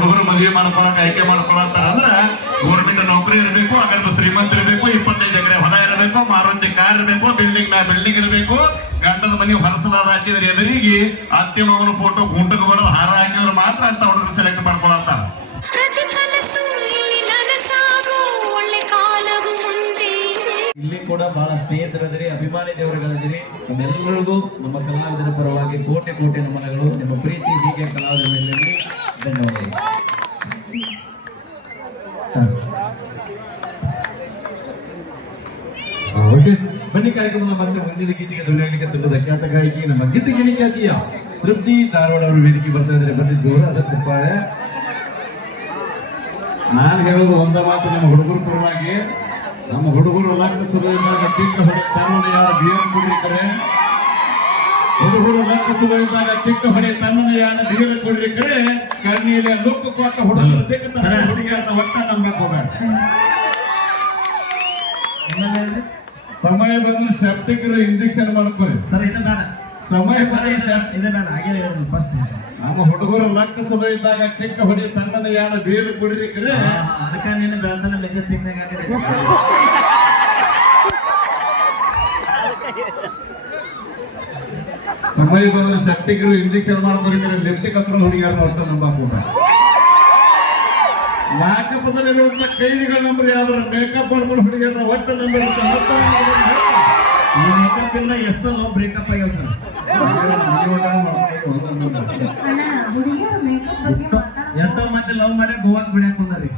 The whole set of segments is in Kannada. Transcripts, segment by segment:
ಹುಡುಗರು ಮದುವೆ ಮಾಡ್ಕೊಳಕ್ ಆಯ್ಕೆ ಮಾಡ್ಕೊಳತ್ತಾರ ಅಂದ್ರ ಗೌರ್ಮೆಂಟ್ ನೌಕರಿ ಇರಬೇಕು, ಅಗರ್ಭ ಶ್ರೀಮಂತ ಇರಬೇಕು, 25 ಎಕರೆ ಹೊಲ ಇರಬೇಕು, ಮಾರುತಿ ಕಾರ್ ಇರಬೇಕು, ಬಿಲ್ಡಿಂಗ್ ಇರಬೇಕು, ಗಂಡನ ಮನೆ ಹೊರಸಲಾದ ಹಾಕಿದ್ರೆ ಎದುರಿಗೆ ಅತ್ತೆ ಮಾವನ ಫೋಟೋ ಗುಂಟು ಬಡದು ಹಾರ ಹಾಕಿದ್ರೆ ಮಾತ್ರ ಅಂತ ಹುಡುಗರು ಸೆಲೆಕ್ಟ್ ಮಾಡ್ಕೊಳತ್ತಾರ. ಇಲ್ಲಿ ಕೂಡ ಬಹಳ ಸ್ನೇಹಿತರದಿರಿ, ಅಭಿಮಾನಿ ದೇವರುಗಳಿದಿರಿ. ನಮ್ಮೆಲ್ಲರಿಗೂ ನಮ್ಮ ಕಲಾವಿದರ ಪರವಾಗಿ ಕೋಟೆ ಕೋಟೆ ನಮನಗಳು. ನಿಮ್ಮ ಪ್ರೀತಿ ಹೀಗೆ ಕಲಾವಿದರ ಮೇಲೆ ಧನ್ಯವಾದಗಳು. ಓಕೆ, ಬನ್ನಿ ಕಾರ್ಯಕ್ರಮದ ಮತ್ತೆ ಮುಂದಿನ ಗೀತೆಗೆ ಧ್ವನಿಯಾಗಲಿಕ್ಕೆ ತಂಡದ ಖ್ಯಾತ ಗಾಯಕಿ ನಮ್ಮ ಗಿಡ್ಡಗಿಣಿ ಖ್ಯಾತಿಯ ತೃಪ್ತಿ ಧಾರವಾಡ ಅವರು ವೇದಿಕೆ ಬರ್ತಾ ಇದ್ದಾರೆ. ಬಂದಿ ಜೋರಾದ ತುಪ್ಪಾಳೆ. ನಾನು ಹೇಳೋದು ಒಂದ ಮಾತು, ನಮ್ಮ ಹುಡುಗರ ಪರವಾಗಿ, ನಮ್ಮ ಹುಡುಗರು ಲಗ್ನ ಸುಲಭದಾಗ ಕಿಕ್ಕ ಹೊಡೆ ತನ್ನನ್ನು ಯಾರು ಬಿಯರ್ ಕೊಡಿರ್ತಾರೆ, ಹುಡುಗರು ಲಗ್ನ ಸುಲಭದಾಗ ಕಿಕ್ಕ ಹೊಡೆ ತನ್ನನ್ನು ಯಾರು ಬಿಯರ್ ಕೊಡಿರ್ತಾರೆ, ಕಣ್ಣಿಯಲ್ಲಿ ಲುಕ್ ಕೊಟ್ಟ ಹುಡುಗರು ತೆಗೆದ ಹುಡುಗಿಯರನ್ನ ಒಟ್ಟ ನಂಬಕ್ ಹೋಗ್ಬೇಡ. ಸಮಯ ಬಂದು ಸೆಪ್ಟಿಕ್ ಇಂಜೆಕ್ಷನ್ ಮಾಡ್ಕೊಳ್ಳಿ ಸರ್. ಇದು ಬೇಡ ಸಮಯ ಇದು ಬೇಡ, ಹಾಗೆ ಫಸ್ಟ್ ನಮ್ಮ ಹುಡುಗರು ಲಕ್ಕ ಚಲೋ ಇದ್ದಾಗ ಕಿಕ್ಕ ಹೊಡಿ ತನ್ನನ್ನ ಯಾರು ಬೇರು ಕುಡಿರಿಕ್ರೆ ಅದಕ್ಕೆ ನೀನು ಬೆಳ್ತಾನೆ ಮೆಜೆಸ್ಟಿಕ್ ಸಮಯ ಬಂದ್ರೆ ಸೆಪ್ಟಿಕ್ ಇಂಜೆಕ್ಷನ್ ಮಾಡ್ಕೊಳಿದ್ರೆ ಲಿಫ್ಟಿಕ್ ಹತ್ರ ಹುಡುಗಿಯಾರನ್ನ ಒಟ್ಟು ನಂಬಾಕ ಲಾಕಪದಲ್ಲಿರುವಂತ ಕೈದಿಗಳ ನಂಬರ್ ಯಾವ್ದಾರ ಮೇಕಪ್ ಮಾಡ್ಕೊಂಡು ಹುಡುಗಿಯರನ್ನ ಒಟ್ಟು ನಂಬರ್ ಈ ಮೇಕಪ್ ಇಂದ ಎಷ್ಟು ಲವ್ ಬ್ರೇಕಪ್ ಆಗ್ಯಾವ ಸರ್. ಎಷ್ಟೋ ಮಂದಿ ಲವ್ ಮಾಡಿ ಗೋವಾಕ್ ಬಿಡಕ್ ಬಂದ್ರಿ.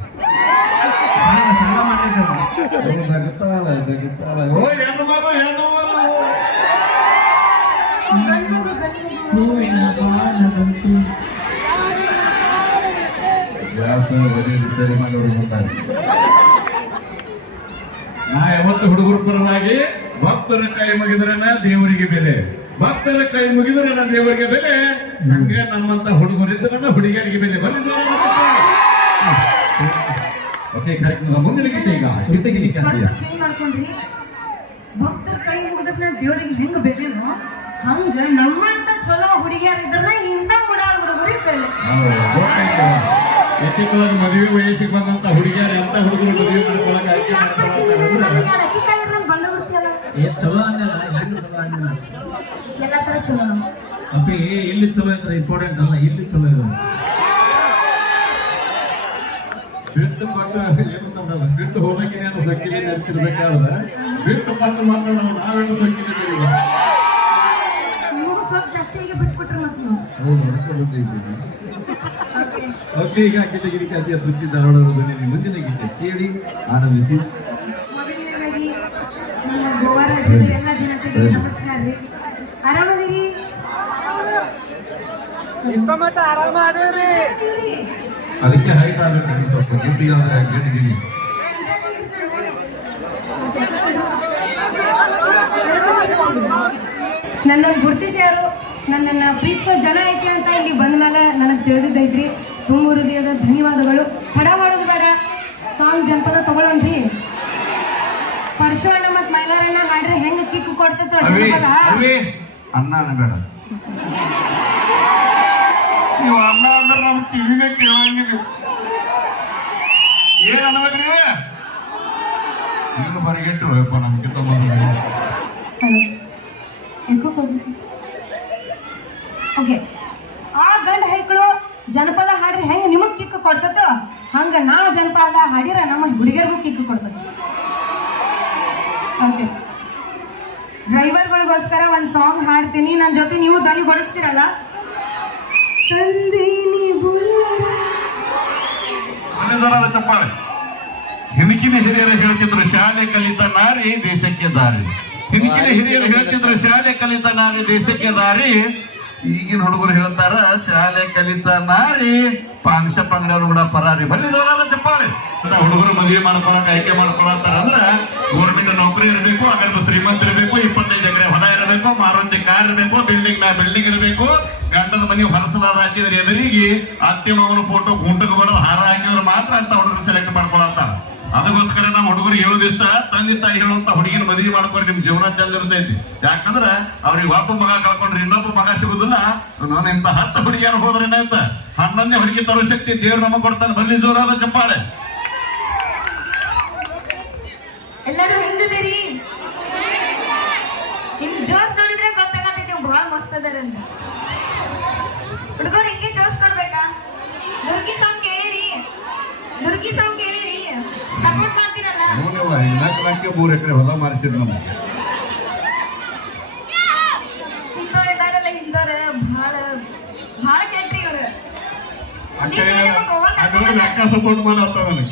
ಸಾಲ ನಾ ಯಾವತ್ತು ಹುಡುಗರ ಪರವಾಗಿ ಭಕ್ತರ ಕೈ ಮುಗಿದ್ರನ ದೇವರಿಗೆ ಬೆಲೆ, ಭಕ್ತರ ಕೈ ಮುಗಿದ್ರನ ದೇವರಿಗೆ ಬೆಲೆ. ನಮ್ಗೆ ನಮ್ಮಂತ ಹುಡುಗರು ಇದ್ರನ ಹುಡುಗಿಯರಿಗೆ ಬೆಲೆ. ಓಕೆ, ಕಾರ್ಯಕ್ರಮದ ಮುಂದಿನ ಗೀತೆ ಈಗ ಗಿಡ್ಡಗಿಣಿ ಖ್ಯಾತಿಯ ಮಾಡ್ಕೊಂಡ್ರಿ. ಭಕ್ತರ ಕೈ ಮುಗಿದ್ರ ದೇವರಿಗೆ ಹೆಂಗ ಬೆಲೆನೋ ಹಂಗ ನಮ್ಮಂತ ಚಲೋ ಹುಡುಗಿಯರ್ ಇದ್ರನ ಇಂತ ಹುಡುಗರು ಹುಡುಗರಿಗೆ ಬೆಲೆ. ಎತ್ತಿಕೊಳ್ಳೋದು ಮದುವೆ ವಯಸ್ಸಿಗೆ ಬಂದಂತ ಹುಡುಗಿಯರು ಎಂತ ಹುಡುಗರು ಮದುವೆ ಮಾಡ್ಕೊಳಕ್ ಆಯ್ಕೆ ಚಲೋ ಅನ್ನಲ್ಲ, ಹೆಂಗ ಚಲೋ ಅನ್ನಲ್ಲ, ಎಲ್ಲಾ ತರ ಚಲೋ. ಅಪ್ಪಿ ಇಲ್ಲಿ ಚಲೋ ಇದ್ರೆ ಇಂಪಾರ್ಟೆಂಟ್ ಅಲ್ಲ, ಇಲ್ಲಿ ಚಲೋ ಇರೋದು. ಬಿಟ್ಟು ಪಟ್ಟು ಏನಂತಂದ್ರಲ್ಲ, ಬಿಟ್ಟು ಹೋದಕ್ಕೆ ಏನು ಸಕ್ಕಿಲಿ ನೆನಪಿರ್ಬೇಕಾದ್ರೆ ಬಿಟ್ಟು ಪಟ್ಟು ಮಾತ್ರ ನಾವೇನು ಸಕ್ಕಿಲಿ ನಿಮಗೂ ಸ್ವಲ್ಪ ಜಾಸ್ತಿಯಾಗಿ ಬಿಟ್ಬಿಟ್ರೆ ಮತ್ತೆ ಓಕೆ, ಈಗ ಗಿಡ್ಡಗಿಣಿ ಖ್ಯಾತಿಯ ತೃಪ್ತಿ ಧಾರವಾಡದ ಮುಂದಿನ ಗೀತೆ ಕೇಳಿ ಆನಂದಿಸಿ. ಮೊದಲನೇದಾಗಿ ನಮ್ಮ ಗೋವಾ ರಾಜ್ಯದ ಎಲ್ಲ ಜನತೆಗೆ ನಮಸ್ಕಾರ ರೀ. ಆರಾಮದಿರಿ? ಅದಕ್ಕೆ ಹೈಟ್ ಆಗಬೇಕು ಸ್ವಲ್ಪ ಗಿಡ್ಡಿಗಾದ್ರೆ ಗಿಡ್ಡಗಿಣಿ. ನನ್ನನ್ನು ಗುರುತಿಸ್ಯಾರು, ನನ್ನನ್ನು ಪ್ರೀತಿಸೋ ಜನ ಐತಿ ಅಂತ ಇಲ್ಲಿ ಬಂದ ಮೇಲೆ ನನಗೆ ತಿಳಿದಿದ್ದೈತ್ರಿ. ತುಂಬ ಹೃದಯದ ಧನ್ಯವಾದಗಳು. ತಡ ಮಾಡೋದು ಬೇಡ, ಸಾಂಗ್ ಜನಪದ ತಗೊಳ್ಳೋಣ್ರಿ. ಪರಶುವಣ್ಣ ಮತ್ತು ಮೈಲಾರಣ್ಣ ಹಾಡ್ರೆ ಹೆಂಗೆ ಕಿಕ್ಕು ಕೊಡ್ತೈತೆ ಜನಪದ. ಅನ್ನ ಬೇಡ, ನೀವು ಅನ್ನ ಅಂದ್ರೆ ನಮ್ ಕಿವಿನೇ ಕೇಳಂಗಿಲ್ಲ. ಏನ್ ಅನ್ಬೇಕ್ರಿ? ಇನ್ನು ಬರಿಗೆಟ್ಟು ಹೋಯಪ್ಪ ನಮ್ಗಿಂತ ಓಕೆ, ಆ ಗಂಡ ಹೈಕ್ಳು ಜನಪದ ಹಾಡ್ರಿ ಹೆಂಗೆ ನಿಮಗೆ ಕಿಕ್ಕು ಕೊಡ್ತೈತ ಹಂಗೆ ನಾವು ಜನಪದ ಹಾಡಿರ ನಮ್ಮ ಹುಡುಗಿಯರಿಗೂ ಕಿಕ್ಕು ಕೊಡ್ತೈತೆ. ಓಕೆ, ಡ್ರೈವರ್ಗಳಿಗೋಸ್ಕರ ಒಂದು ಸಾಂಗ್ ಹಾಡ್ತೀನಿ, ನನ್ನ ಜೊತೆ ನೀವು ಧ್ವನಿ ಕೊಡಿಸ್ತೀರಲ್ಲ. ತಂದೀನಿ ಮನೆದರಾದ ಚಪ್ಪಾಳೆ. ಹಿಂದಕಿನ ಹಿರಿಯರು ಹೇಳ್ತಿದ್ರು ಶಾಲೆ ಕಲಿತ ನಾರಿ ದೇಶಕ್ಕೆ ದಾರಿ. ಹಿಂದಕಿನ ಹಿರಿಯರು ಹೇಳ್ತಿದ್ರು ಶಾಲೆ ಕಲಿತ ನಾರಿ ದೇಶಕ್ಕೆ ದಾರಿ. ಈಗಿನ ಹುಡುಗರು ಹೇಳ್ತಾರ ಶಾಲೆ ಕಲಿತ ನಾರಿ ಪಾಂಕ್ಷ ಪಂಗಡರು ಕೂಡ ಪರಾರಿ. ಬಲ್ಲಿದವರಾದ ಚಪ್ಪಾಳೆ. ಹುಡುಗರು ಮದುವೆ ಮಾಡ್ಕೊಳಕ್ ಆಯ್ಕೆ ಮಾಡ್ಕೊಳತ್ತಾರ ಅಂದ್ರ ಗೌರ್ಮೆಂಟ್ ನೌಕರಿ ಇರಬೇಕು, ಅಗರ್ಭ ಶ್ರೀಮಂತ ಇರಬೇಕು, 25 ಎಕರೆ ಹೊಲ ಇರಬೇಕು, ಮಾರುತಿ ಕಾರ್ ಇರಬೇಕು, ಬಿಲ್ಡಿಂಗ್ ಇರಬೇಕು, ಗಂಡನ ಮನೆ ಹೊರಸಲಾದ ಹಾಕಿದ್ರೆ ಎದುರಿಗೆ ಅತ್ತೆ ಮಾವನ ಫೋಟೋ ಗುಂಟು ಬಡದು ಹಾರ ಹಾಕಿದ್ರೆ ಮಾತ್ರ ಅಂತ ಹುಡುಗರು ಸೆಲೆಕ್ಟ್ ಮಾಡ್ಕೊಳತ್ತಾರ. ಅದಕ್ಕೋಸ್ಕರ ನಾವು ಹುಡುಗರಿಗೆ ಹೇಳೋದಿಷ್ಟ, ತಂದೆ ತಾಯಿ ಹೇಳುವಂತ ಹುಡುಗಿನ ಮದುವೆ ಮಾಡ್ಕೊರಿ, ನಿಮ್ ಜೀವನ ಚಂದ ಇರ್ತೈತಿ. ಯಾಕಂದ್ರ ಅವ್ರಿಗೆ ಒಬ್ಬ ಮಗ ಕಳ್ಕೊಂಡ್ರೆ ಇನ್ನೊಬ್ಬ ಮಗ ಸಿಗುದಿಲ್ಲ. ನಾನು ಇಂತ 10 ಹುಡುಗಿಯಾರು ಹೋದ್ರೆ ಏನಾಯ್ತ, 11ನೇ ಹುಡುಗಿ ತರೋ ಶಕ್ತಿ ದೇವ್ರು ನಮಗ್ ಕೊಡ್ತಾನೆ. ಬನ್ನಿ ಜೋರಾದ ಚಪ್ಪಾಳೆ. ಎಲ್ಲರೂ ಹೆಂಗದಿರಿ? ನಿಮ್ ಜೋಶ್ ನೋಡಿದ್ರೆ ಗೊತ್ತಾಗತ್ತೆ ನೀವು ಬಹಳ ಮಸ್ತ್ ಅದಾರಂತ. ಹುಡುಗರು ಹಿಂಗೆ ಜೋಶ್ ನೋಡ್ಬೇಕಾ? ದುರ್ಗಿ ಸಾಂಗ್ ಕೇಳಿರಿ, ದುರ್ಗಿ ಸಾಂಗ್ ಕೇಳಿರಿ, ಸಪೋರ್ಟ್ ಮಾಡ್ತೀರಲ್ಲ. 3 ಎಕರೆ ಹೊಲ ಮಾರಿಸಿದ್ ನಮ್ಗೆ. ಹಿಂದೋರ್ ಇದಾರಲ್ಲ, ಹಿಂದೋರ್ ಬಹಳ ಬಹಳ ಕೆಟ್ರಿ ಇವ್ರು. ಲೆಕ್ಕ ಸಪೋರ್ಟ್ ಮಾಡತ್ತ ನನಗೆ.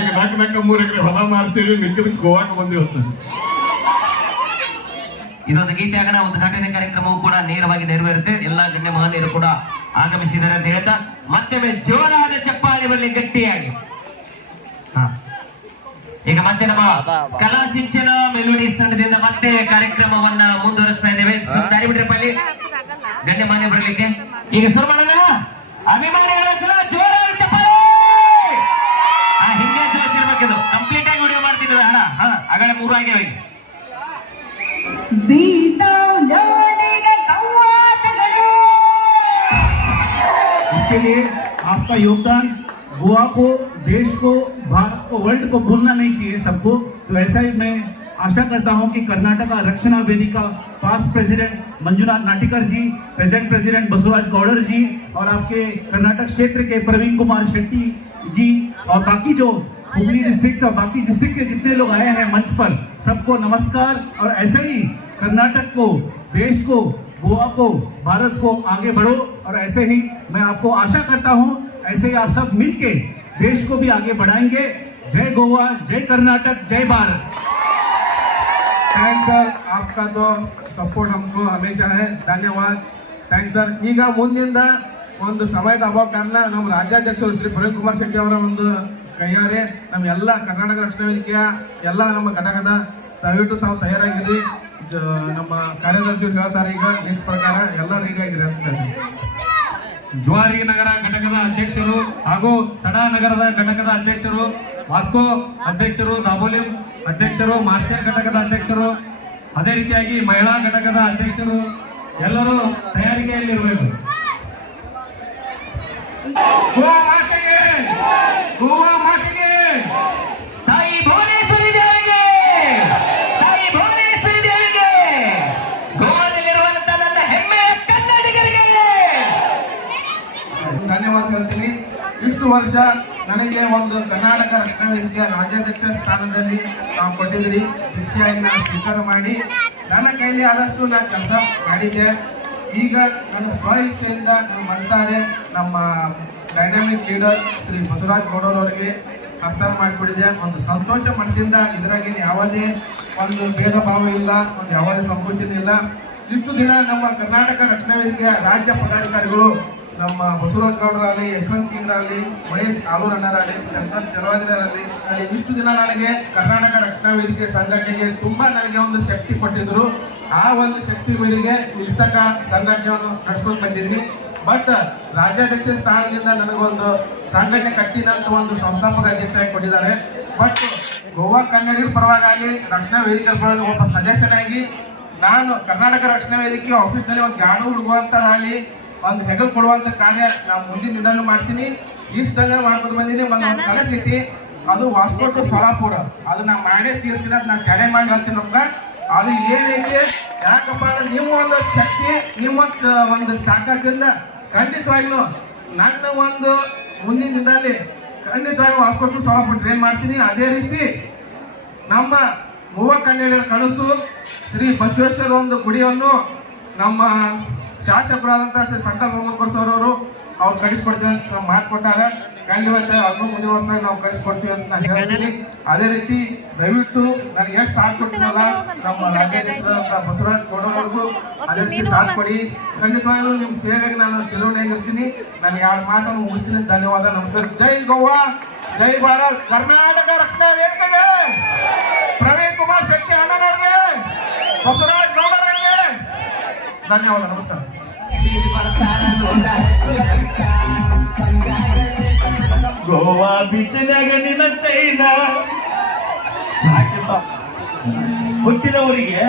ಈಗ 3 ಎಕರೆ ಹೊಲ ಮಾರಿಸಿದ್ವಿ, ಮಿಕ್ಕಿದ ಗೋವಾಕ್ಕೆ ಬಂದಿ ಹೋಗ್ತಾನೆ. ಇದೊಂದು ಗೀತೆಯಾಗಣ ಉದ್ಘಾಟನೆ ಕಾರ್ಯಕ್ರಮವು ಕೂಡ ನೇರವಾಗಿ ನೆರವೇರುತ್ತೆ. ಎಲ್ಲಾ ಗಣ್ಯ ಮಹನೀಯರು ಕೂಡ ಆಗಮಿಸಿದ್ದಾರೆ ಅಂತ ಹೇಳ್ತಾ ಮತ್ತೊಮ್ಮೆ ಜೋರಾದ ಚಪ್ಪಾಳೆ ಬರಲಿ ಗಟ್ಟಿಯಾಗಿ. ಈಗ ಮತ್ತೆ ನಮ್ಮ ಕಲಾ ಸಿಂಚನ ಮೆಲೋಡಿಸ್ ತಂಡದಿಂದ ಮತ್ತೆ ಕಾರ್ಯಕ್ರಮವನ್ನ ಮುಂದುವರಿಸ್ತಾ ಇದ್ದೇವೆ. ದಾರಿ ಬಿಡ್ರಪ್ಪ ಅಲ್ಲಿ ಗಣ್ಯ ಮಾನ್ಯ ಬರಲಿಕ್ಕೆ. ಈಗ ಶುರು ಮಾಡೋಣ. ಅಭಿಮಾನಿಗಳ ಸಲ ಜೋರಾದ ಚಪ್ಪಾಳೆ. ಹಿಂಗೆ ಜೋಶ್ ಇರ್ಬೇಕಿದು. ಕಂಪ್ಲೀಟ್ ಆಗಿ ವಿಡಿಯೋ ಮಾಡ್ತಿದ್ದ ಆಗಲೇ 3 ಆಗ್ಯಾವ. ಈಗ इसके लिए आपका योगदान गोवा को, देश को, भारत को, वर्ल्ड को भूलना नहीं चाहिए सबको. तो ऐसा ही मैं आशा करता हूं कि कर्नाटका रक्षणा वेदिका पास्ट प्रेसिडेंट मंजुनाथ नाटिकर जी, प्रेसिडेंट बसवराज गौडर जी और आपके कर्नाटक क्षेत्र के प्रवीण कुमार शेट्टी जी और बाकी जो हुगली डिस्ट्रिक्ट और बाकी डिस्ट्रिक्ट के जितने लोग आए हैं मंच पर, सबको नमस्कार. और ऐसे ही कर्नाटक को, देश को, गोवा को, भारत को आगे बढ़ो. और ऐसे ही मैं आपको आशा करता हूं ऐसे ही आप सब मिलके देश को भी आगे बढ़ाएंगे. जय गोवा, जय कर्नाटक, जय भारत. ಥ್ಯಾಂಕ್ಸ್ ಸರ್, आपका तो ಸಪೋರ್ಟ್ हमको ಹಮೇಶಾ है. ಧನ್ಯವಾದ. Thanks sir. ಈಗ ಮುಂದಿಂದ ಒಂದು ಸಮಯದ ಅಭಾವ ಕಾರಣ ನಮ್ಮ ರಾಜ್ಯಾಧ್ಯಕ್ಷರು ಶ್ರೀ ಪ್ರವೀಣ್ ಕುಮಾರ್ ಶೆಟ್ಟಿ ಅವರ ಒಂದು ಕೈಯಾರೆ ನಮ್ಮ ಎಲ್ಲ ಕರ್ನಾಟಕ ರಕ್ಷಣಾ ವೇದಿಕೆಯ ಎಲ್ಲ ನಮ್ಮ ಘಟಕದ ದಯವಿಟ್ಟು ತಾವು ತಯಾರಾಗಿರಿ. ನಮ್ಮ ಕಾರ್ಯದರ್ಶಿ ಹೇಳ್ತಾರೆ ಈಗ ಇಷ್ಟು ಪ್ರಕಾರ ಎಲ್ಲ ರೆಡಿ ಆಗಿರಿ ಅಂತ ಹೇಳ್ತಾರೆ. ಜವಾರಿ ನಗರ ಘಟಕದ ಅಧ್ಯಕ್ಷರು ಹಾಗೂ ಸಡಾ ನಗರದ ಘಟಕದ ಅಧ್ಯಕ್ಷರು, ವಾಸ್ಕೋ ಅಧ್ಯಕ್ಷರು, ದಾಬೋಲಿಂ ಅಧ್ಯಕ್ಷರು, ಮಾರ್ಷಾ ಘಟಕದ ಅಧ್ಯಕ್ಷರು, ಅದೇ ರೀತಿಯಾಗಿ ಮಹಿಳಾ ಘಟಕದ ಅಧ್ಯಕ್ಷರು ಎಲ್ಲರೂ ತಯಾರಿಕೆಯಲ್ಲಿರಬೇಕು. ಗೋವಾ ಮಾತೆಗೆ, ಗೋವಾ ಮಾತೆಗೆ, ತಾಯಿ ಭುವನೇಶ್ವರಿ ದೇವಿಗೆ, ತಾಯಿ ಭುವನೇಶ್ವರಿ ದೇವಿಗೆ, ಗೋವಾದಲ್ಲಿರುವಂತಹ ನನ್ನ ಹೆಮ್ಮೆಯ ಕನ್ನಡಿಗರಿಗೆ ಧನ್ಯವಾದ ಹೇಳ್ತೀನಿ. ಇಷ್ಟು ವರ್ಷ ನನಗೆ ಒಂದು ಕರ್ನಾಟಕ ರಕ್ಷಣಾ ವೇದಿಕೆಯ ರಾಜ್ಯಾಧ್ಯಕ್ಷ ಸ್ಥಾನದಲ್ಲಿ ನಾವು ಕೊಟ್ಟಿದ್ರಿ. ಶಿಕ್ಷೆಯಾಗಿ ನಾನು ಸ್ವೀಕಾರ ಮಾಡಿ ನನ್ನ ಕೈಲಿ ಆದಷ್ಟು ನಾನು ಕೆಲಸ ಮಾಡಿದ್ದೆ. ಈಗ ನನ್ನ ಸ್ವ ಇಚ್ಛೆಯಿಂದ ನನ್ನ ಮನಸಾರೆ ನಮ್ಮ ಡೈನಾಮಿಕ್ ಲೀಡರ್ ಶ್ರೀ ಬಸವರಾಜ್ ಗೌಡರ್ ಅವರಿಗೆ ಹಸ್ತಾನ ಮಾಡಿಕೊಟ್ಟಿದೆ. ಒಂದು ಸಂತೋಷ ಮನಸ್ಸಿಂದ, ಇದರಾಗಿನ ಯಾವುದೇ ಒಂದು ಭೇದ ಭಾವ ಇಲ್ಲ, ಒಂದು ಯಾವುದೇ ಸಂಕೋಚನೆ ಇಲ್ಲ. ಇಷ್ಟು ದಿನ ನಮ್ಮ ಕರ್ನಾಟಕ ರಕ್ಷಣಾ ವೇದಿಕೆಯ ರಾಜ್ಯ ಪದಾಧಿಕಾರಿಗಳು ನಮ್ಮ ಬಸವರಾಜ್ ಗೌಡರಲ್ಲಿ, ಯಶವಂತ್ ಕಿಂಗ್ರಲ್ಲಿ, ಮಹೇಶ್ ಆಲೂರಣ್ಣರಲ್ಲಿ, ಶಂಕರ್ ಚರವಾದಿರಲ್ಲಿ ಅಲ್ಲಿ ಇಷ್ಟು ದಿನ ನನಗೆ ಕರ್ನಾಟಕ ರಕ್ಷಣಾ ವೇದಿಕೆ ಸಂಘಟನೆಗೆ ತುಂಬಾ ನನಗೆ ಒಂದು ಶಕ್ತಿ ಕೊಟ್ಟಿದ್ರು. ಆ ಒಂದು ಶಕ್ತಿ ಮೇರೆಗೆ ಇರ್ತಕ್ಕ ಸಂಘಟನೆಯನ್ನು ನಡೆಸ್ಕೊಂಡು ಬಂದಿದ್ದೀನಿ. ಬಟ್ ರಾಜ್ಯಾಧ್ಯಕ್ಷ ಸ್ಥಾನದಿಂದ ನನಗೊಂದು ಸಂಘಟನೆ ಕಟ್ಟಿದಂತ ಒಂದು ಸಂಸ್ಥಾಪಕ ಅಧ್ಯಕ್ಷರಾಗಿ ಕೊಟ್ಟಿದ್ದಾರೆ. ಬಟ್ ಗೋವಾ ಕನ್ನಡಿಗರ ಪರವಾಗಿ ರಕ್ಷಣಾ ವೇದಿಕೆ ಪರವಾಗಿ ಒಬ್ಬ ಸದಸ್ಯನಾಗಿ ನಾನು ಕರ್ನಾಟಕ ರಕ್ಷಣಾ ವೇದಿಕೆ ಆಫೀಸ್ನಲ್ಲಿ ಒಂದು ಗಾಡು ಹುಡುಗುವಂತದಾಗಲಿ, ಒಂದು ಹೆಗಲು ಕೊಡುವಂತ ಕಾರ್ಯ ನಾವು ಮುಂದಿನ ದಿನದಲ್ಲೂ ಮಾಡ್ತೀನಿ. ಇಷ್ಟಂಗ ಮಾಡ್ಕೊಂಡು ಬಂದಿನಿ. ಒಂದು ಕನಸೈತಿ, ಅದು ವಾಸ್ಕೋ ಟು ಸೋಲಾಪುರ. ಅದು ನಾವು ಮಾಡೇ ತೀರ್ತೀನಿ ಅಂತ ನಾನು ಚಾಲೆಂಜ್ ಮಾಡಿ ಹೇಳ್ತೀನಿ. ನಮ್ಗೆ ಅದು ಏನೈತೆ, ಯಾಕಪ್ಪ ಅಂದ್ರೆ ನಿಮ್ಮ ಒಂದು ಶಕ್ತಿ, ನಿಮ್ಮ ಒಂದು ತಾಕತ್ತಿಂದ ಖಂಡಿತವಾಗಿಯೂ ನನ್ನ ಒಂದು ಮುಂದಿನ ದಿನದಲ್ಲಿ ಖಂಡಿತವಾಗಿ ವಾಸ್ಕೋ ಟು ಸೋಲಾಪುರ ಟ್ರೈನ್ ಮಾಡ್ತೀನಿ. ಅದೇ ರೀತಿ ನಮ್ಮ ಗೋವಾ ಕನ್ನಡಿಗರ ಕನಸು ಶ್ರೀ ಬಸವೇಶ್ವರ ಒಂದು ಗುಡಿಯನ್ನು ನಮ್ಮ ಶಾಸಕರಾದಂಥ ಶ್ರೀ ಸಂಕಲ್ಪ ಕೊಡ್ಸೋರವರು ಅವ್ರು ಕಳಿಸ್ಕೊಡ್ತೀವಿ ಅಂತ ನಾವು ಮಾತು ಕೊಟ್ಟಾರೆ. ಖಂಡಿತ ಅದನ್ನು ಮುಂದಿನ ವರ್ಷ ನಾವು ಕಳಿಸ್ಕೊಡ್ತೀವಿ ಅಂತ ನಾನು ಹೇಳ್ತೀನಿ. ಅದೇ ರೀತಿ ದಯವಿಟ್ಟು ನನಗೆ ಎಷ್ಟು ಸಾಥ್ ಕೊಟ್ಟಿರಲ್ಲ ನಮ್ಮ ರಾಜ್ಯಾಧ್ಯಕ್ಷರಾದಂಥ ಬಸವರಾಜ್ ಗೌಡರವ್ರಿಗೂ ಅದೇ ರೀತಿ ಸಾಥ್ ಕೊಡಿ. ಖಂಡಿತವಾಗ್ಲೂ ನಿಮ್ಮ ಸೇವೆಗೆ ನಾನು ಚಿರಋಣಿಯಾಗಿರ್ತೀನಿ. ನಾನು 2 ಮಾತನ್ನು ಮುಗಿಸ್ತೀನಿ. ಧನ್ಯವಾದ. ನಮಸ್ಕಾರ. ಜೈ ಗೋವಾ, ಜೈ ಭಾರತ್. ಕರ್ನಾಟಕ ರಕ್ಷಣಾ ವೇದಿಕೆಗೆ ಪ್ರವೀಣ್ ಕುಮಾರ್ ಶೆಟ್ಟಿ ಅಣ್ಣನವ್ರಿಗೆ, ಬಸವರಾಜ್ ಗೌಡರಿಗೆ ಧನ್ಯವಾದ. ನಮಸ್ಕಾರ. ಗೋವಾ ಬೀಚ್ನ್ಯಾಗ ನಿನ್ನ ಚೈನ ಹಾಕಿಲ್ಲ. ಹುಟ್ಟಿದವರಿಗೆ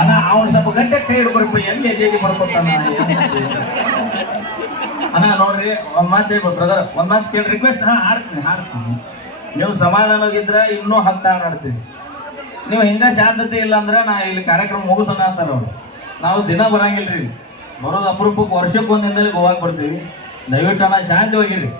ಅಣ್ಣ ಅವ್ನು ಸ್ವಲ್ಪ ಗಂಟೆ ಕೈ ಹಿಡ್ಕೊರಪ್ಪ, ಎಲ್ಲಿ ಎದೆ ಮಾಡ್ಕೊತಾನ ಅಣ್ಣ. ನೋಡ್ರಿ ಒಂದ್ ಮಾತು ಬ್ರದರ್, ಒಂದ್ ಮಾತು ಕೇಳಿ ರಿಕ್ವೆಸ್ಟ್. ಹಾಡ್ತೀನಿ ನೀವು ಸಮಾಧಾನವಾಗಿದ್ರೆ ಇನ್ನೂ 10 ಹಾಡು ಆಡ್ತೀವಿ. ನೀವು ಹಿಂಗ ಶಾಂತತೆ ಇಲ್ಲ ಅಂದ್ರೆ ನಾ ಇಲ್ಲಿ ಕಾರ್ಯಕ್ರಮ ಮುಗಿಸೋಣ ಅಂತಾರ ಅವ್ರು. ನಾವು ದಿನ ಬರಂಗಿಲ್ರಿ, ಬರೋದು ಅಪರೂಪಕ್ಕೆ ವರ್ಷಕ್ಕೆ ಒಂದಿನದಲ್ಲಿ ಗೋವಾಕ್ ಬರ್ತೀವಿ. ದಯವಿಟ್ಟು ಅಣ್ಣ ಶಾಂತಿ ಹೋಗಿರಿ.